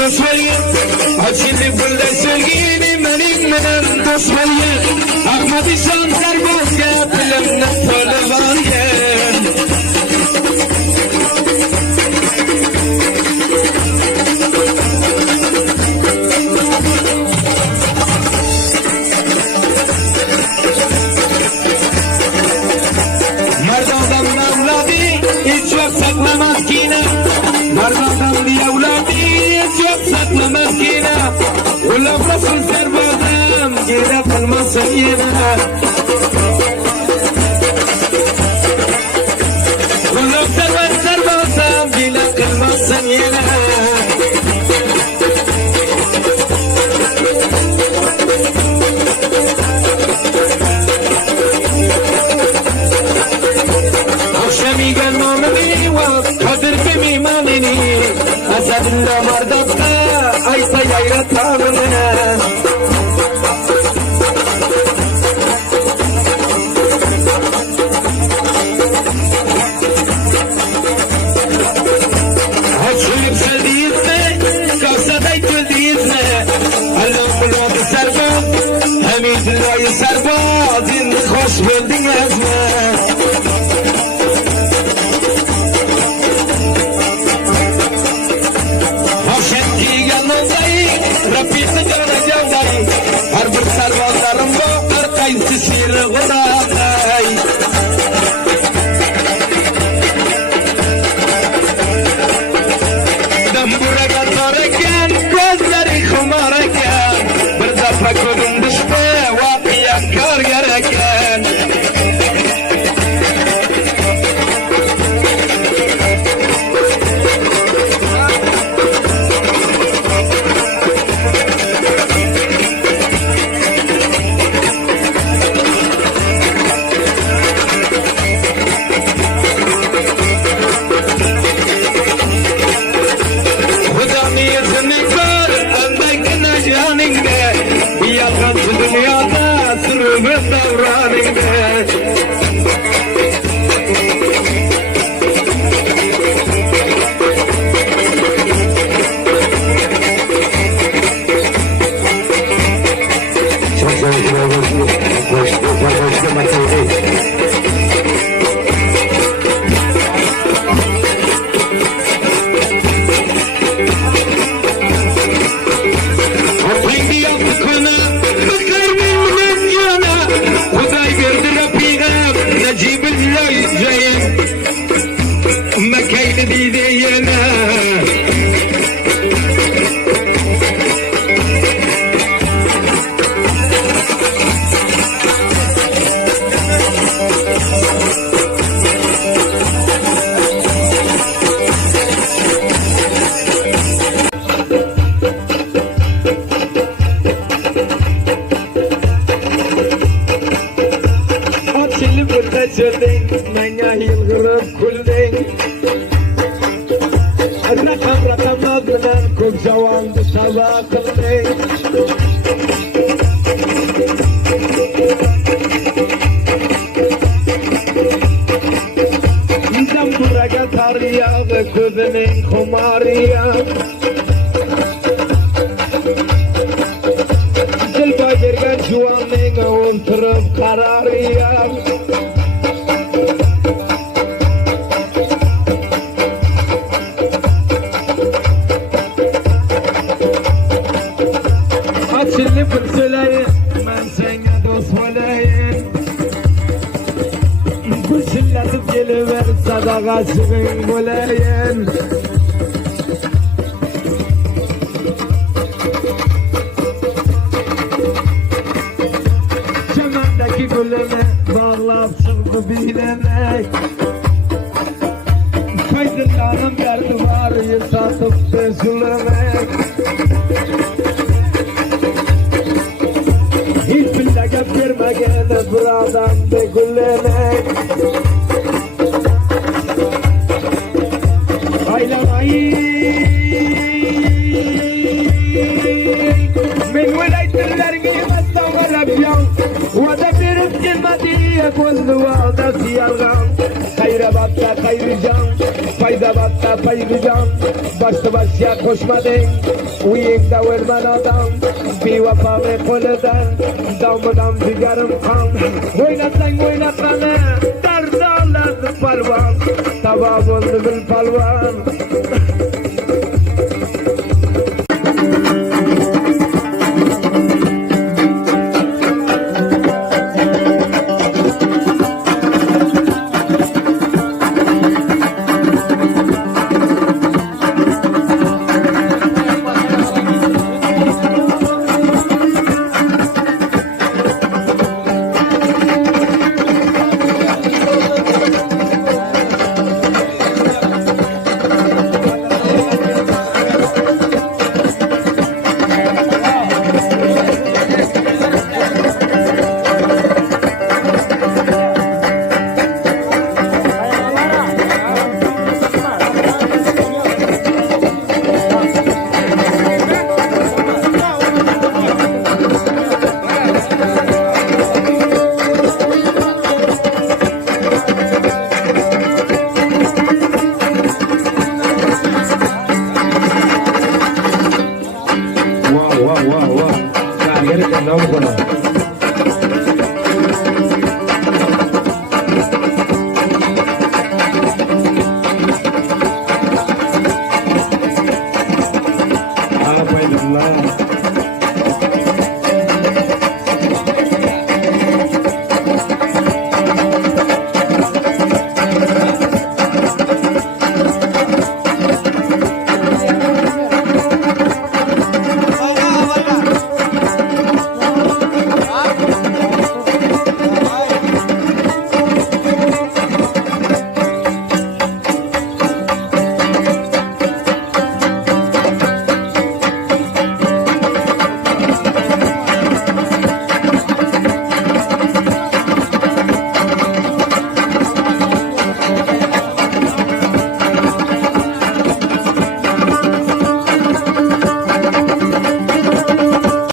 do'stlarga ochilib bunday sevgini mening bilan do'stlarga Ahmad Ison Sarbozga tilimni to'lib olgan Mardondan avlodi hech vaqt saqlamas kina Mardondan avlodi hech vaqt saqlamas kina Ular Rasul Sarbozim g'ira qilmasin yana Ular Sarbozim g'ira qilmasin yana Şemigen nomini wa kadir kimi malini Asadilla mardakta aysa yayra tağına Açılıp seldiyizme Kavsaday tüldiyizme Allah'ım buladı serbaz Hemidullah'ı serbaz Indi hoş buldun ezme Rafiqi jona javday har bir sarbozlarim bu qaysi shiri g'uday Damburaga tor ekan ko'zlari xumor ekan bir daf'a ko'zim tushdi voqea ko'rgar ekan Dünyada sürümü davranında Çok sevgili olursunuz. Başka maçı Menya yılgırıp kulding Rakam bilen ko'p javonni sabah qilding Damburaga tariyag'i ko'zining xumoriya Dilba bergan juvonning o'ltirib qarariya Açılıp söyleyin, ben sana dost olayım Kuşunlatıp geliver, sadakasının olayım Çamandaki gülüme bağlap çılgı bilemek Kaydırlarım derdi var, satıp bezülemek Hiç bile götürmegen bir adam de güllemek Aylamayı Men velaytırlarını mastan Rabbiyan Vada berip gelmediye gözlü vada siyalgan Hayra batta hayrıcan Fayda batta paylıcan başya koşmadım uyumda ölmeden bir vefamı poleden damdan digarım kan oynatsan oynat bana dert ağladı parvan tabak oldu bil palvan Allah